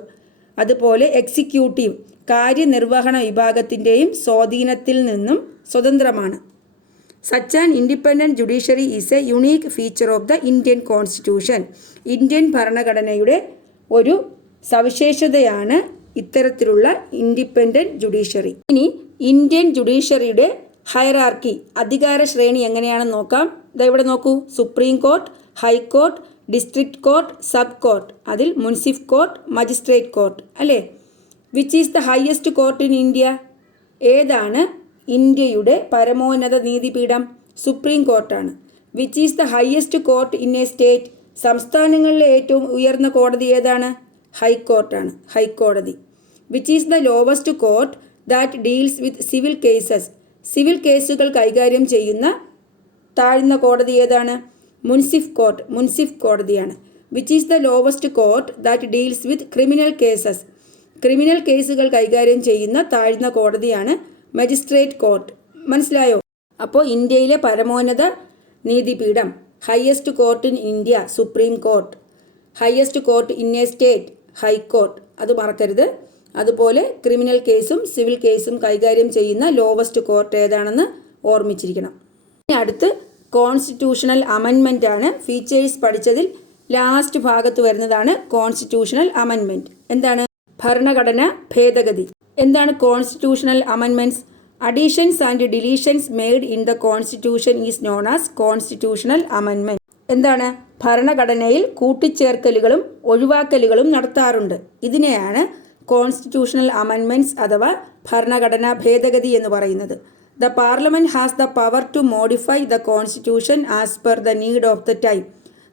അതുപോലെ എക്സിക്യൂട്ടീവ് കാര്യനിർവഹണ വിഭാഗത്തിൻ്റെയും സ്വാധീനത്തിൽ നിന്നും സ്വതന്ത്രമാണ്. Such an independent judiciary is a unique feature of the Indian constitution. Indian ഭരണഘടനയുടെ ഒരു സവിശേഷതയാണ് ഇത്തരത്തിലുള്ള ഇൻഡിപെൻഡൻറ്റ് ജുഡീഷ്യറി. ഇനി ഇന്ത്യൻ ജുഡീഷ്യറിയുടെ ഹയറാർക്കി, അധികാര ശ്രേണി എങ്ങനെയാണെന്ന് നോക്കാം. ഇവിടെ നോക്കൂ, supreme court, high court, district court, sub court, അതിൽ മുൻസിഫ് കോർട്ട്, മജിസ്ട്രേറ്റ് കോർട്ട്, അല്ലേ? Which is the highest court in India? ഏതാണ് ഇന്ത്യയുടെ പരമോന്നത നീതിപീഠം? സുപ്രീം കോർട്ടാണ്. Which is the highest court in a state? സംസ്ഥാനങ്ങളിലെ ഏറ്റവും ഉയർന്ന കോടതി ഏതാണ്? ഹൈക്കോർട്ടാണ്, ഹൈക്കോടതി. Which is the lowest court that deals with civil cases? Civil കേസുകൾ കൈകാര്യം ചെയ്യുന്ന താഴ്ന്ന കോടതി ഏതാണ്? മുൻസിഫ് കോർട്ട്, മുൻസിഫ് കോടതിയാണ്. Which is the lowest court that deals with criminal cases? Criminal കേസുകൾ കൈകാര്യം ചെയ്യുന്ന താഴ്ന്ന കോടതിയാണ് മജിസ്ട്രേറ്റ് കോർട്ട്. മനസ്സിലായോ? അപ്പോൾ ഇന്ത്യയിലെ പരമോന്നത നീതിപീഠം, highest court in India supreme court, highest court in a state high court, അത് മറക്കരുത്. അതുപോലെ ക്രിമിനൽ കേസും സിവിൽ കേസും കൈകാര്യം ചെയ്യുന്ന ലോവസ്റ്റ് കോർട്ട് ഏതാണെന്ന് ഓർമ്മിച്ചിരിക്കണം. ഇനി അടുത്ത് കോൺസ്റ്റിറ്റ്യൂഷണൽ അമെൻമെൻ്റ് ആണ്. ഫീച്ചേഴ്സ് പഠിച്ചതിൽ ലാസ്റ്റ് ഭാഗത്ത് വരുന്നതാണ് കോൺസ്റ്റിറ്റ്യൂഷണൽ അമെൻമെൻറ്റ്. എന്താണ്? ഭരണഘടന ഭേദഗതി. എന്താണ് constitutional amendments? Additions and deletions made in the constitution is known as constitutional amendment. എന്താണ്? ഭരണഘടനയിൽ കൂട്ടിച്ചേർക്കലുകളും ഒഴിവാക്കലുകളും നടത്താറുണ്ട്. ഇതിനെയാണ് കോൺസ്റ്റിറ്റ്യൂഷണൽ അമെൻമെൻറ്റ്സ് അഥവാ ഭരണഘടനാ ഭേദഗതി എന്ന് പറയുന്നത്. The parliament has the power to modify the constitution as per the need of the time.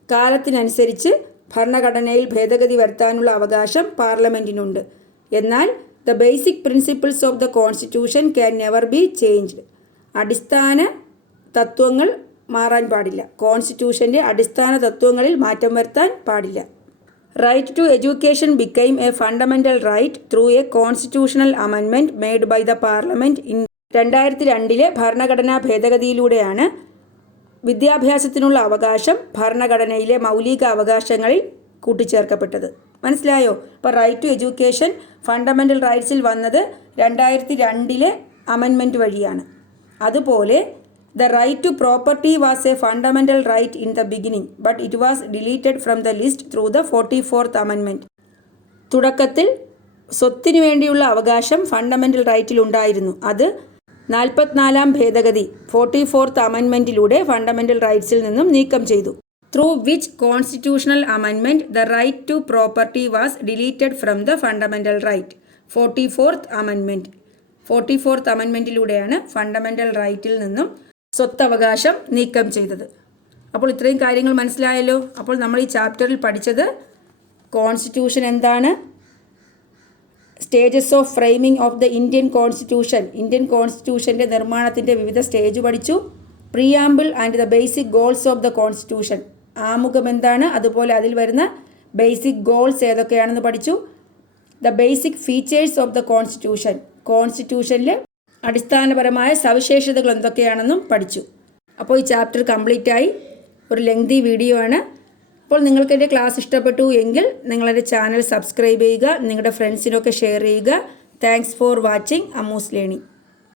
കാലത്തിനനുസരിച്ച് ഭരണഘടനയിൽ ഭേദഗതി വരുത്താനുള്ള അവകാശം പാർലമെൻറ്റിനുണ്ട്. എന്നാൽ the basic principles of the constitution can never be changed. അടിസ്ഥാന തത്വങ്ങൾ മാറാൻ പാടില്ല. കോൺസ്റ്റിറ്റ്യൂഷൻ്റെ അടിസ്ഥാന തത്വങ്ങളിൽ മാറ്റം വരുത്താൻ പാടില്ല. Right to education became a fundamental right through a constitutional amendment made by the parliament in 2002 ഭരണഘടനാ ഭേദഗതിയിലൂടെയാണ് വിദ്യാഭ്യാസത്തിനുള്ള അവകാശം ഭരണഘടനയിലെ മൗലിക അവകാശങ്ങളിൽ കൂട്ടിച്ചേർക്കപ്പെട്ടത്. മനസ്സിലായോ? അപ്പോൾ റൈറ്റ് ടു എഡ്യൂക്കേഷൻ ഫണ്ടമെൻ്റൽ റൈറ്റ്സിൽ വന്നത് 2002 അമെൻമെൻറ്റ് വഴിയാണ്. അതുപോലെ the right to property was a fundamental right in the beginning but it was deleted from the list through the 44th amendment. തുടക്കത്തിൽ സ്വത്തിനു വേണ്ടിയുള്ള അവകാശം ഫണ്ടമെൻ്റൽ റൈറ്റിൽ ഉണ്ടായിരുന്നു. അത് 44ാം ഭേദഗതി 44th അമെൻമെൻറ്റിലൂടെ ഫണ്ടമെൻ്റൽ റൈറ്റ്സിൽ നിന്നും നീക്കം ചെയ്തു. Through which constitutional amendment the right to property was deleted from the fundamental right. 44th amendment 44th അമെൻമെൻറ്റിലൂടെയാണ് ഫണ്ടമെൻ്റൽ റൈറ്റിൽ നിന്നും സ്വത്തവകാശം നീക്കം ചെയ്തത്. അപ്പോൾ ഇത്രയും കാര്യങ്ങൾ മനസ്സിലായല്ലോ. അപ്പോൾ നമ്മൾ ഈ ചാപ്റ്ററിൽ പഠിച്ചത് കോൺസ്റ്റിറ്റ്യൂഷൻ എന്താണ്, stages of framing of the Indian constitution, Indian കോൺസ്റ്റിറ്റ്യൂഷൻ്റെ നിർമ്മാണത്തിൻ്റെ വിവിധ സ്റ്റേജ് പഠിച്ചു. Preamble and the basic goals of the constitution, ആമുഖം എന്താണ്, അതുപോലെ അതിൽ വരുന്ന ബേസിക് ഗോൾസ് ഏതൊക്കെയാണെന്ന് പഠിച്ചു. The basic features of the constitution, കോൺസ്റ്റിറ്റ്യൂഷനിൽ അടിസ്ഥാനപരമായ സവിശേഷതകൾ എന്തൊക്കെയാണെന്നും പഠിച്ചു. അപ്പോൾ ഈ ചാപ്റ്റർ കംപ്ലീറ്റ് ആയി. ഒരു ലെങ്തി വീഡിയോ ആണ്. അപ്പോൾ നിങ്ങൾക്ക് എൻ്റെ ക്ലാസ് ഇഷ്ടപ്പെട്ടു എങ്കിൽ നിങ്ങളെൻ്റെ ചാനൽ സബ്സ്ക്രൈബ് ചെയ്യുക, നിങ്ങളുടെ ഫ്രണ്ട്സിനൊക്കെ ഷെയർ ചെയ്യുക. Thanks for watching Ammu's learning.